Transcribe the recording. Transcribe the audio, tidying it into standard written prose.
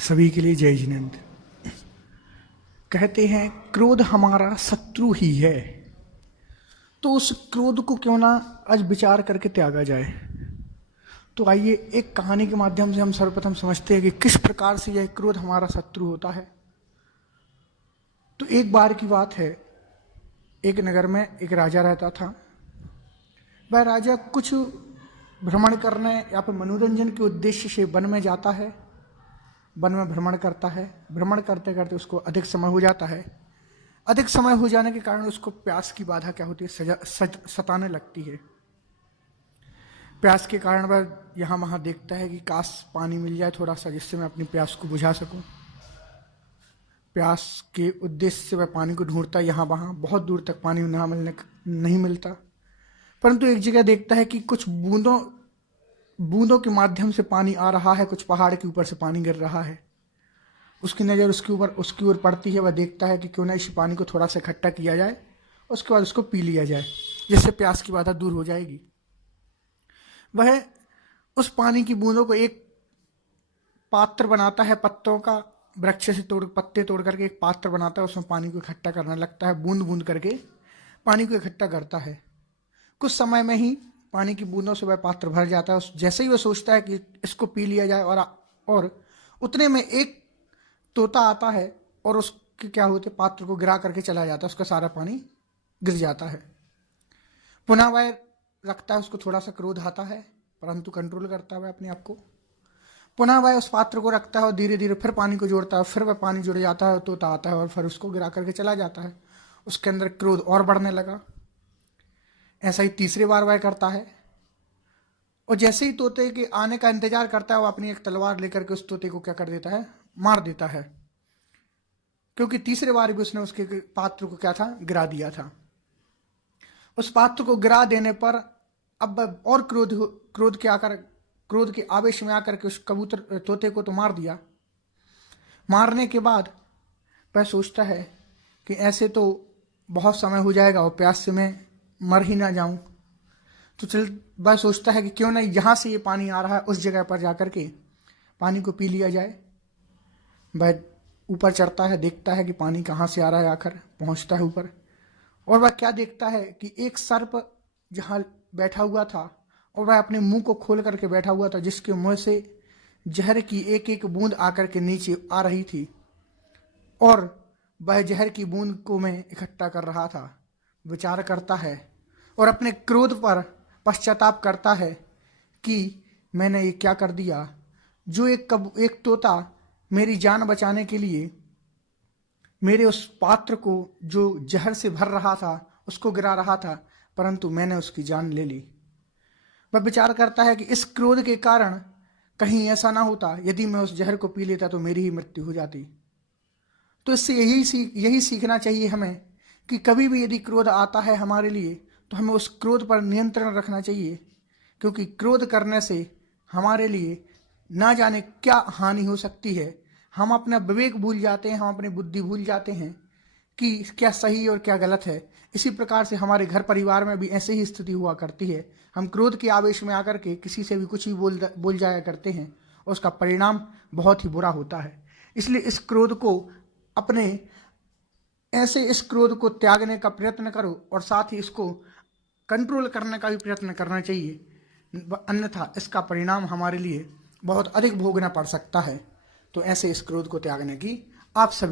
सभी के लिए जय जिनेंद्र। कहते हैं क्रोध हमारा शत्रु ही है, तो उस क्रोध को क्यों ना आज विचार करके त्यागा जाए। तो आइए एक कहानी के माध्यम से हम सर्वप्रथम समझते हैं कि किस प्रकार से यह क्रोध हमारा शत्रु होता है। तो एक बार की बात है, एक नगर में एक राजा रहता था। वह राजा कुछ भ्रमण करने या फिर मनोरंजन के उद्देश्य से वन में जाता है। वन में भ्रमण करता है। भ्रमण करते करते उसको अधिक समय हो जाता है। अधिक समय हो जाने के कारण उसको प्यास की बाधा क्या होती है, सताने लगती है। प्यास के कारण वह यहाँ वहाँ देखता है कि काश पानी मिल जाए थोड़ा सा, जिससे मैं अपनी प्यास को बुझा सकूं। प्यास के उद्देश्य से वह पानी को ढूंढता, यहाँ वहाँ बहुत दूर तक पानी नहीं मिलता। परंतु एक जगह देखता है कि कुछ बूंदों के माध्यम से पानी आ रहा है, कुछ पहाड़ के ऊपर से पानी गिर रहा है। उसकी नज़र उसकी ओर पड़ती है। वह देखता है कि क्यों ना इस पानी को थोड़ा सा इकट्ठा किया जाए, उसके बाद उसको पी लिया जाए, जिससे प्यास की बाधा दूर हो जाएगी। वह उस पानी की बूंदों को एक पात्र बनाता है, पत्तों का वृक्ष से पत्ते तोड़ करके एक पात्र बनाता है। उसमें पानी को इकट्ठा करने लगता है, बूंद बूंद करके पानी को इकट्ठा करता है। कुछ समय में ही पानी की बूंदों से वह पात्र भर जाता है। जैसे ही वह सोचता है कि इसको पी लिया जाए, और उतने में एक तोता आता है और उसके क्या होते पात्र को गिरा करके चला जाता है। उसका सारा पानी गिर जाता है। पुनः वह रखता है, उसको थोड़ा सा क्रोध आता है, परंतु कंट्रोल करता है अपने आप को। पुनः वह उस पात्र को रखता है और धीरे धीरे फिर पानी को जोड़ता है। फिर वह पानी जुड़ जाता है, तोता आता है और फिर उसको गिरा करके चला जाता है। उसके अंदर क्रोध और बढ़ने लगा। ऐसा ही तीसरी बार वह करता है, और जैसे ही तोते के आने का इंतजार करता है, वो अपनी एक तलवार लेकर के उस तोते को क्या कर देता है, मार देता है। क्योंकि तीसरे बार भी उसने उसके पात्र को क्या था, गिरा दिया था। उस पात्र को गिरा देने पर अब और क्रोध के आवेश में आकर के उस तोते को तो मार दिया। मारने के बाद वह सोचता है कि ऐसे तो बहुत समय हो जाएगा और प्यास से मैं मर ही ना जाऊं। तो वह सोचता है कि क्यों ना यहाँ से ये पानी आ रहा है, उस जगह पर जाकर के पानी को पी लिया जाए। वह ऊपर चढ़ता है, देखता है कि पानी कहाँ से आ रहा है। आकर पहुँचता है ऊपर, और वह क्या देखता है कि एक सर्प जहाँ बैठा हुआ था, और वह अपने मुंह को खोल करके बैठा हुआ था, जिसके मुंह से जहर की एक एक बूंद आकर के नीचे आ रही थी, और वह जहर की बूंद को मैं इकट्ठा कर रहा था। विचार करता है और अपने क्रोध पर पश्चाताप करता है कि मैंने ये क्या कर दिया। जो एक तोता मेरी जान बचाने के लिए मेरे उस पात्र को जो जहर से भर रहा था उसको गिरा रहा था, परंतु मैंने उसकी जान ले ली। वह विचार करता है कि इस क्रोध के कारण कहीं ऐसा ना होता, यदि मैं उस जहर को पी लेता तो मेरी ही मृत्यु हो जाती। तो इससे यही सीखना चाहिए हमें कि कभी भी यदि क्रोध आता है हमारे लिए, तो हमें उस क्रोध पर नियंत्रण रखना चाहिए। क्योंकि क्रोध करने से हमारे लिए ना जाने क्या हानि हो सकती है। हम अपना विवेक भूल जाते हैं, हम अपनी बुद्धि भूल जाते हैं कि क्या सही और क्या गलत है। इसी प्रकार से हमारे घर परिवार में भी ऐसे ही स्थिति हुआ करती है। हम क्रोध के आवेश में आकर के किसी से भी कुछ भी बोल जाया करते हैं, और उसका परिणाम बहुत ही बुरा होता है। इसलिए इस क्रोध को त्यागने का प्रयत्न करो, और साथ ही इसको कंट्रोल करने का भी प्रयत्न करना चाहिए। अन्यथा इसका परिणाम हमारे लिए बहुत अधिक भोगना पड़ सकता है। तो ऐसे इस क्रोध को त्यागने की आप सभी